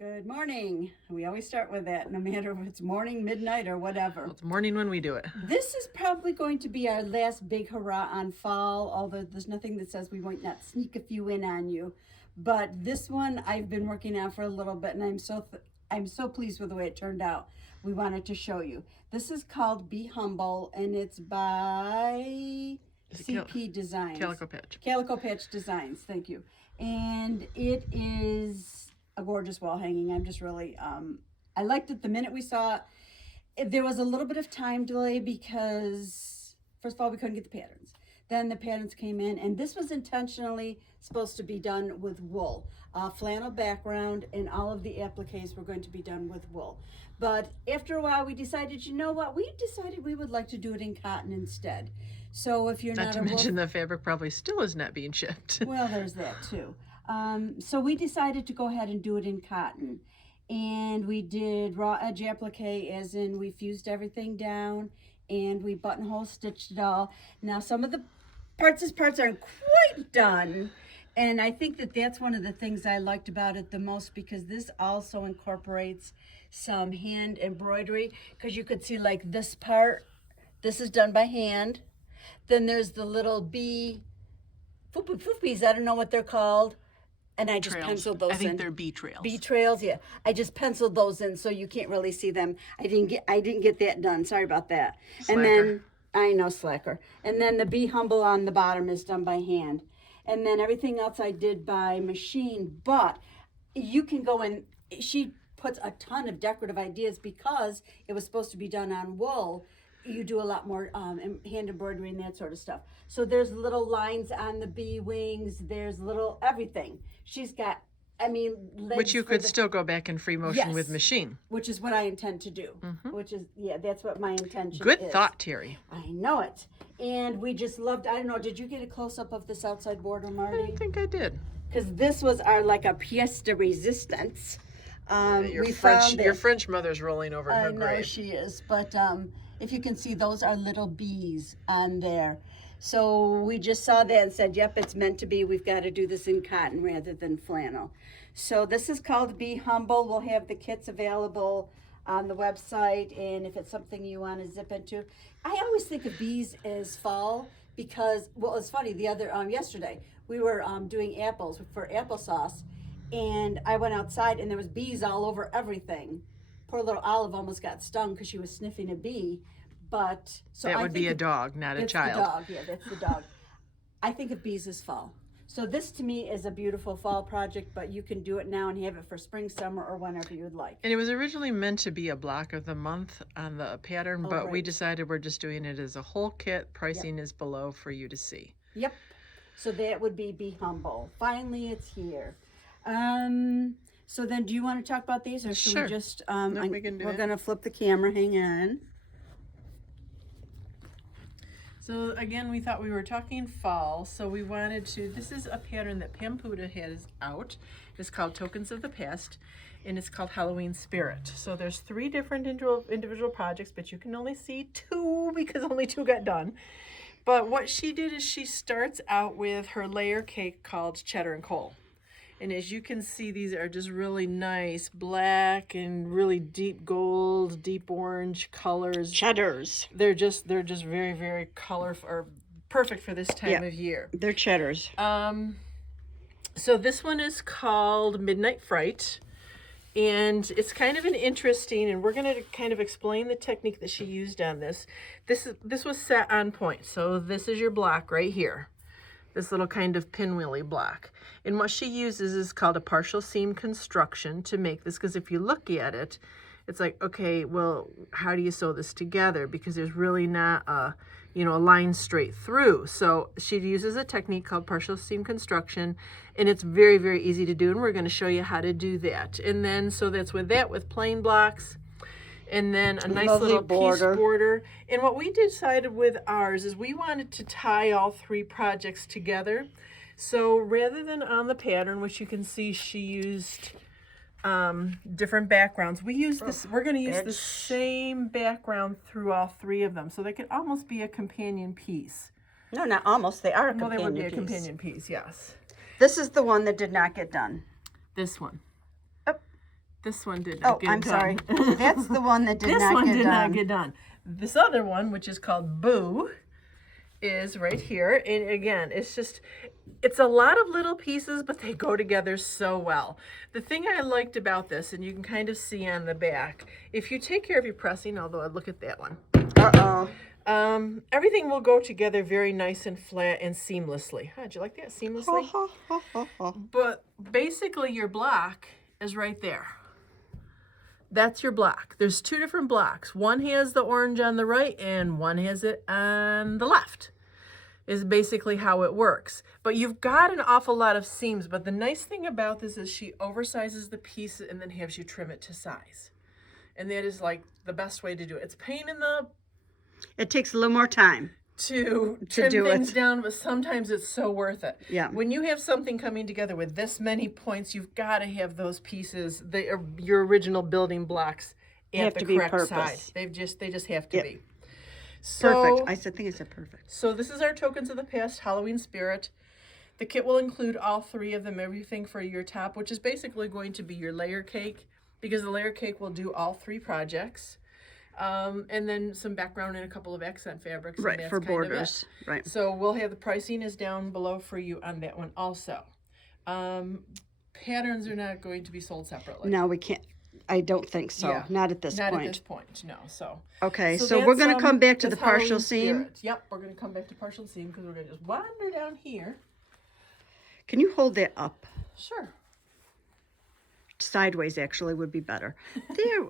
Good morning. We always start with that, no matter if it's morning, midnight, or whatever. Well, it's morning when we do it. This is probably going to be our last big hurrah on fall, although there's nothing that says we might not sneak a few in on you. But this one I've been working on for a little bit, and I'm so pleased with the way it turned out. We wanted to show you. This is called Be Humble, and it's by CP Designs. Calico Patch. Calico Patch Designs. Thank you. And it is a gorgeous wall hanging. I'm just really, I liked it the minute we saw it. There was a little bit of time delay because, first of all, we couldn't get the patterns. Then the patterns came in, and this was intentionally supposed to be done with wool. Flannel background, and all of the appliques were going to be done with wool. But after a while, we decided, you know what? We decided we would like to do it in cotton instead. So if you're not to mention the fabric probably still is not being shipped. Well, there's that too. So we decided to go ahead and do it in cotton. And we did raw edge applique, as in we fused everything down and we buttonhole stitched it all. Now some of the parts aren't quite done. And I think that that's one of the things I liked about it the most, because this also incorporates some hand embroidery. Because you could see, like, this part, this is done by hand. Then there's the little bee, foopies, I don't know what they're called. And I just penciled those in. I think they're bee trails. Bee trails, yeah. I just penciled those in so you can't really see them. I didn't get that done. Sorry about that. Slacker. And then I know, slacker. And then the Be Humble on the bottom is done by hand. And then everything else I did by machine. But you can go in. She puts a ton of decorative ideas because it was supposed to be done on wool. You do a lot more hand embroidery and that sort of stuff. So there's little lines on the bee wings. There's little everything. She's got, legs which you could still go back in free motion with machine. Which is what I intend to do. Which is, that's what my intention Good is. thought, Teri. I know it. And we just loved, I don't know, did you get a close-up of this outside border, Marty? I think I did. Because this was our, like, a pièce de resistance. Your French mother's rolling over in her grave. I know she is, but if you can see, those are little bees on there. So we just saw that and said, yep, it's meant to be. We've got to do this in cotton rather than flannel. So this is called Be Humble. We'll have the kits available on the website, and if it's something you want to zip into. I always think of bees as fall because, well, it's funny, yesterday we were doing apples for applesauce, and I went outside and there was bees all over everything. Poor little Olive almost got stung because she was sniffing a bee. But so that would be a dog, not a child. The dog, yeah, that's the dog. I think of bees as fall. So this to me is a beautiful fall project, but you can do it now and have it for spring, summer, or whenever you'd like. And it was originally meant to be a block of the month on the pattern, but we decided we're just doing it as a whole kit. Pricing is below for you to see. Yep. So that would be Humble. Finally, it's here. So then, do you want to talk about these, or should we just? No, we can do We're gonna flip the camera. Hang on. So again, we thought we were talking fall, so we wanted to, this is a pattern that Pam Puda has out. It's called Tokens of the Past, and it's called Halloween Spirit. So there's 3 different individual projects, but you can only see 2 because only 2 got done. But what she did is she starts out with her layer cake called Cheddar and Coal. And as you can see, these are just really nice black and really deep gold, deep orange colors. Cheddars. They're just very, very colorful, or perfect for this time of year. They're cheddars. So this one is called Midnight Fright. And it's kind of an interesting, and we're going to kind of explain the technique that she used on this. This was set on point. So this is your block right here. This little kind of pinwheely block. And what she uses is called a partial seam construction to make this, because if you look at it, it's like, okay, well, how do you sew this together? Because there's really not a line straight through. So she uses a technique called partial seam construction, and it's very, very easy to do, and we're going to show you how to do that. And then, so that's with plain blocks, and then a nice little piece border. And what we decided with ours is we wanted to tie all 3 projects together. So rather than on the pattern, which you can see she used different backgrounds, we're going to use the same background through all 3 of them. So they could almost be a companion piece. No, not almost. They are a companion piece. Well, they would be a companion piece, yes. This is the one that did not get done. This one. This one did not get I'm done. sorry. That's the one that did This not one get did done. not get done. This other one, which is called Boo, is right here. And again, it's a lot of little pieces, but they go together so well. The thing I liked about this, and you can kind of see on the back, if you take care of your pressing, although I look at that one, everything will go together very nice and flat and seamlessly. Did you like that? Seamlessly? But basically your block is right there. That's your block. There's two different blocks. One has the orange on the right and one has it on the left, is basically how it works. But you've got an awful lot of seams, but the nice thing about this is she oversizes the piece and then has you trim it to size. And that is like the best way to do it. It's a pain in the... It takes a little more time to trim things down, but sometimes it's so worth it. Yeah. When you have something coming together with this many points, you've got to have those pieces, your original building blocks, at the correct size. They just have to be. So, perfect. I think I said perfect. So this is our Tokens of the Past Halloween Spirit. The kit will include all three of them, everything for your top, which is basically going to be your layer cake, because the layer cake will do all three projects. And then some background and a couple of accent fabrics. Right, for borders. Right. So we'll have the pricing is down below for you on that one also. Patterns are not going to be sold separately. No, we can't. I don't think so. Yeah, not at this point. Not at this point, no. So okay, so we're going to come back to the partial Halloween seam. Spirit. Yep, we're going to come back to partial seam because we're going to just wander down here. Can you hold that up? Sure. Sideways actually would be better.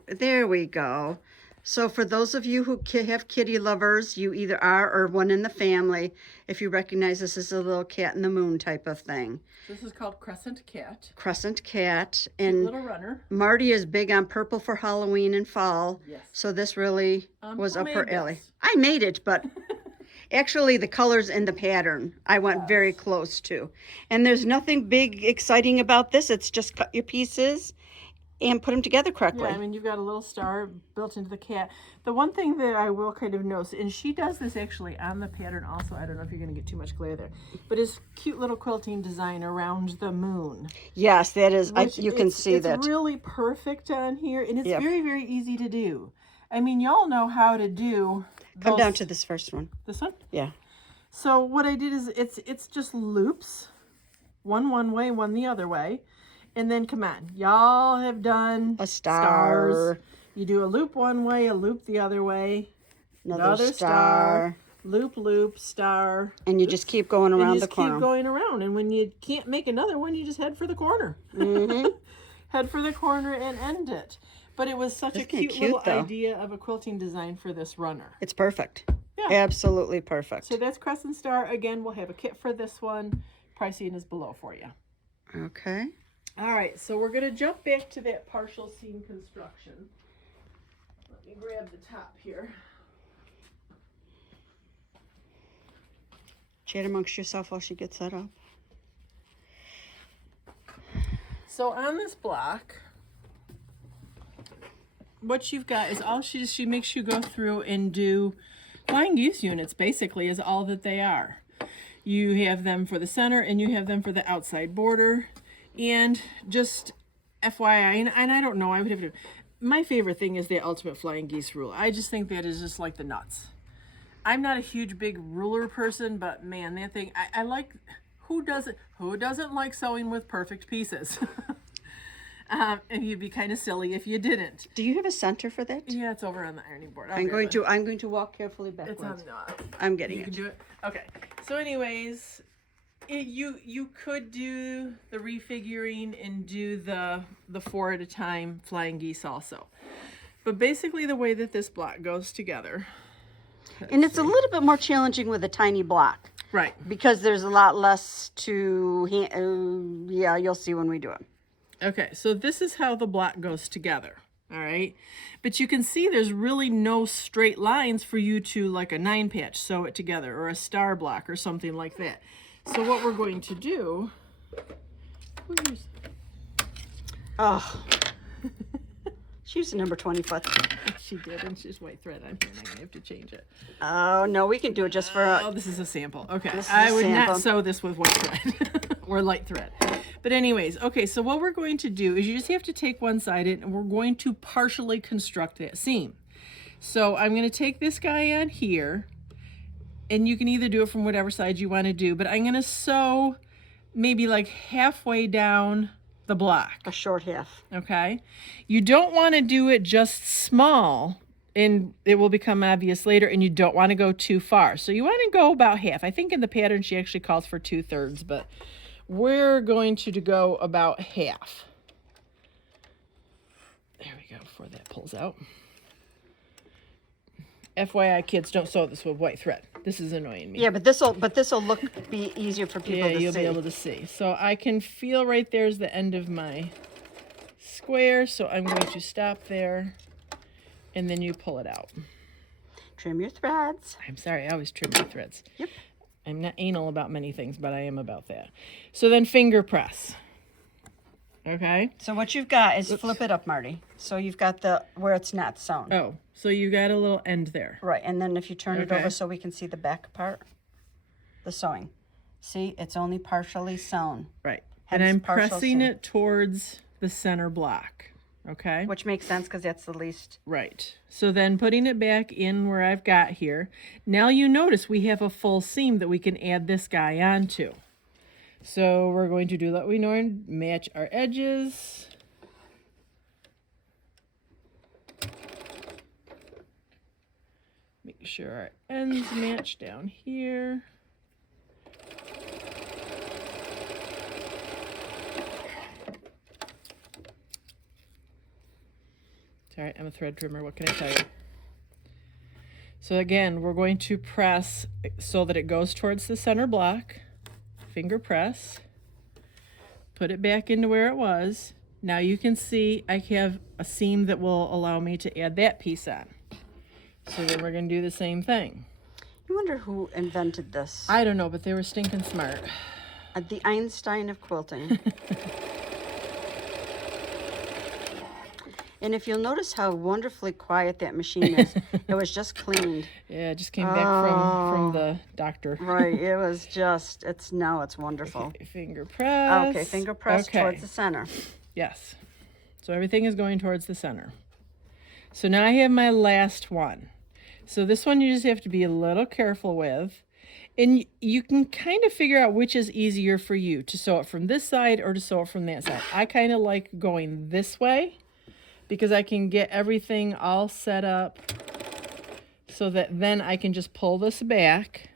There we go. So for those of you who have kitty lovers, you either are or one in the family, if you recognize this as a little cat in the moon type of thing. This is called Crescent Cat. Crescent Cat. Cute And little runner. Marty is big on purple for Halloween and fall. Yes. So this really was Who up her made alley. this? I made it, but actually the colors and the pattern I went very close to. And there's nothing big exciting about this. It's just cut your pieces and put them together correctly. Yeah, I mean, you've got a little star built into the cat. The one thing that I will kind of notice, and she does this actually on the pattern also, I don't know if you're going to get too much glare there, but is cute little quilting design around the moon. Yes, that is, you can see it's that. It's really perfect on here, and it's very, very easy to do. I mean, y'all know how to do Come down to this first one. This one? Yeah. So what I did is it's just loops, one way, one the other way. And then, come on, y'all have done a star. Stars. You do a loop one way, a loop the other way, another star, loop, loop, star. And you just keep going around the corner. Keep going around. And when you can't make another one, you just head for the corner. Mm-hmm. Head for the corner and end it. But it was such a cute little idea of a quilting design for this runner. It's perfect. Yeah. Absolutely perfect. So that's Crescent Star. Again, we'll have a kit for this one. Pricing is below for you. Okay. All right, so we're going to jump back to that partial seam construction. Let me grab the top here. Chat amongst yourself while she gets that up. So on this block, what you've got is all she makes you go through and do flying goose units, basically, is all that they are. You have them for the center and you have them for the outside border. And just FYI, and I don't know, I would have to, my favorite thing is the ultimate flying geese rule. I just think that is just like the nuts. I'm not a huge big ruler person, but man, that thing, I like, who doesn't like sewing with perfect pieces? And you'd be kind of silly if you didn't. Do you have a center for that? Yeah, it's over on the ironing board. I'm going to walk carefully backwards. It's on the, I'm getting it. You can do it? Okay. So anyways, you could do the refiguring and do the 4 at a time flying geese also. But basically the way that this block goes together. And it's a little bit more challenging with a tiny block. Right. Because there's a lot less to, yeah, you'll see when we do it. Okay, so this is how the block goes together. All right. But you can see there's really no straight lines for you to, like a 9-patch, sew it together, or a star block or something like that. So what we're going to do, oh, she used the number 20-foot. She did, and she's white thread on here, and I'm gonna have to change it. Oh no, we can do it just for. Oh, this is a sample. Okay, this is I a would sample. not sew this with white thread or light thread. But anyways, okay, so what we're going to do is you just have to take one side in, and we're going to partially construct that seam. So I'm going to take this guy on here, and you can either do it from whatever side you want to do, but I'm going to sew maybe like halfway down the block. A short half. Okay. You don't want to do it just small, and it will become obvious later, and you don't want to go too far. So you want to go about half. I think in the pattern she actually calls for 2/3, but we're going to go about half. There we go, before that pulls out. FYI, kids, don't sew this with white thread. This is annoying me. Yeah, but this'll be easier for people to see. Yeah, you'll be able to see. So I can feel right there's the end of my square, so I'm going to stop there, and then you pull it out. Trim your threads. I'm sorry, I always trim my threads. Yep. I'm not anal about many things, but I am about that. So then finger press. Okay? So what you've got is flip it up, Marty. So you've got the where it's not sewn. Oh, so you got a little end there. Right, and then if you turn it Okay. over so we can see the back part, the sewing. See, it's only partially sewn, Right. And Hence I'm partial pressing seam. it towards the center block. Okay? which makes sense because that's the least. Right. So then putting it back in where I've got here. Now you notice we have a full seam that we can add this guy onto. So we're going to do what we know and match our edges. Make sure our ends match down here. It's all right, I'm a thread trimmer, what can I tell you? So again, we're going to press so that it goes towards the center block. Finger press. Put it back into where it was. Now you can see I have a seam that will allow me to add that piece on. So then we're going to do the same thing. I wonder who invented this. I don't know, but they were stinking smart. The Einstein of quilting. And if you'll notice how wonderfully quiet that machine is, it was just cleaned. Yeah, it just came back from the doctor. Right, it was just, it's wonderful. Okay, finger press. Okay, finger press Okay. towards the center. Yes. So everything is going towards the center. So now I have my last one. So this one you just have to be a little careful with. And you can kind of figure out which is easier for you, to sew it from this side or to sew it from that side. I kind of like going this way because I can get everything all set up so that then I can just pull this back.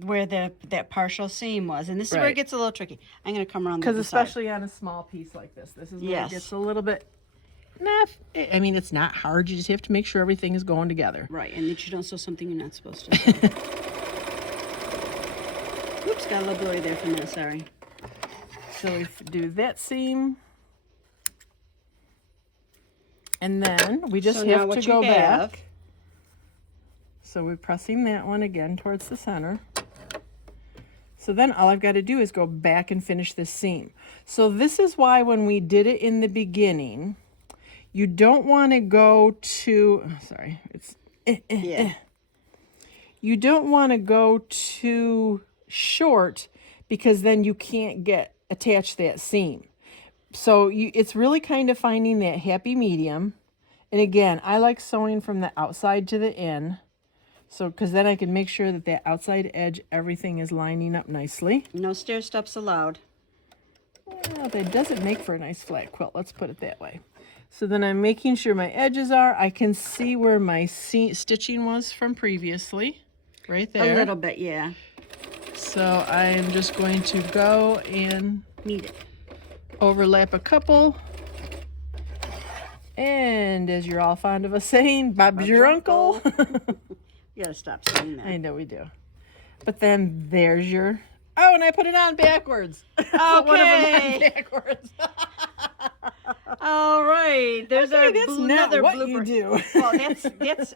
Where that partial seam was. And this is where Right. it gets a little tricky. I'm going to come around the Because other side. especially on a small piece like this is where Yes. it gets a little bit, I mean, it's not hard. You just have to make sure everything is going together. Right, and that you don't sew something you're not supposed to sew. Oops, got a little blurry there for a minute, sorry. So we do that seam. And then we just So now have what to you go have- back. So we're pressing that one again towards the center. So then all I've got to do is go back and finish this seam. So this is why when we did it in the beginning, you don't want to go to, sorry, it's, Yeah. you don't want to go too short because then you can't attach that seam. So it's really kind of finding that happy medium. And again, I like sewing from the outside to the in. So, because then I can make sure that that outside edge, everything is lining up nicely. No stair steps allowed. Well, that doesn't make for a nice flat quilt. Let's put it that way. So then I'm making sure my edges are. I can see where my stitching was from previously. Right there. A little bit, yeah. So I'm just going to go and Need it. overlap a couple. And as you're all fond of us saying, Bob's your uncle. You gotta stop saying that. I know we do. But then there's your... Oh, and I put it on backwards. Put one of them on backwards. All right, there's Okay, our that's not another what blooper. you do. Well, that's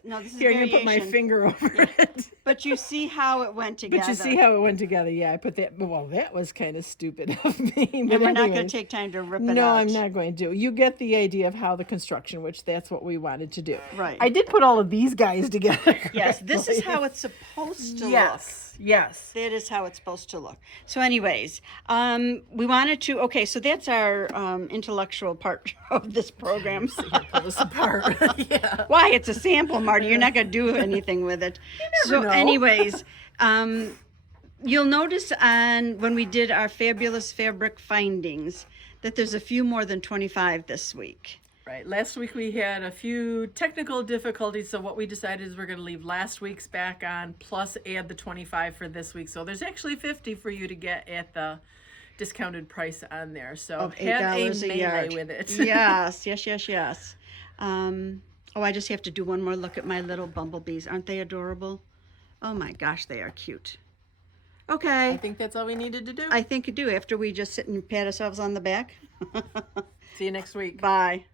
no, this is Here, I'm going to put my variation. finger over it. But you see how it went together. But you see how it went together. Yeah, I put that... Well, that was kind of stupid of me. And But we're not going anyways. to take time to rip it No, out. I'm not going to. You get the idea of how the construction, which that's what we wanted to do. Right. I did put all of these guys together. Yes, this is correctly. how it's supposed to look. Yes. Yes. That is how it's supposed to look. So anyways, we wanted to, okay, so that's our intellectual part of this program. So here, pull this apart. Yeah. Why? It's a sample, Marty. You're not going to do anything with it. never know. Anyways, you'll notice when we did our fabulous fabric findings that there's a few more than 25 this week. Right. Last week we had a few technical difficulties, so what we decided is we're going to leave last week's back on, plus add the 25 for this week. So there's actually 50 for you to get at the discounted price on there. So Of have a $8 a melee yard. with it. Yes. I just have to do one more look at my little bumblebees. Aren't they adorable? Oh my gosh, they are cute. Okay. I think that's all we needed to do. I think you do after we just sit and pat ourselves on the back. See you next week. Bye.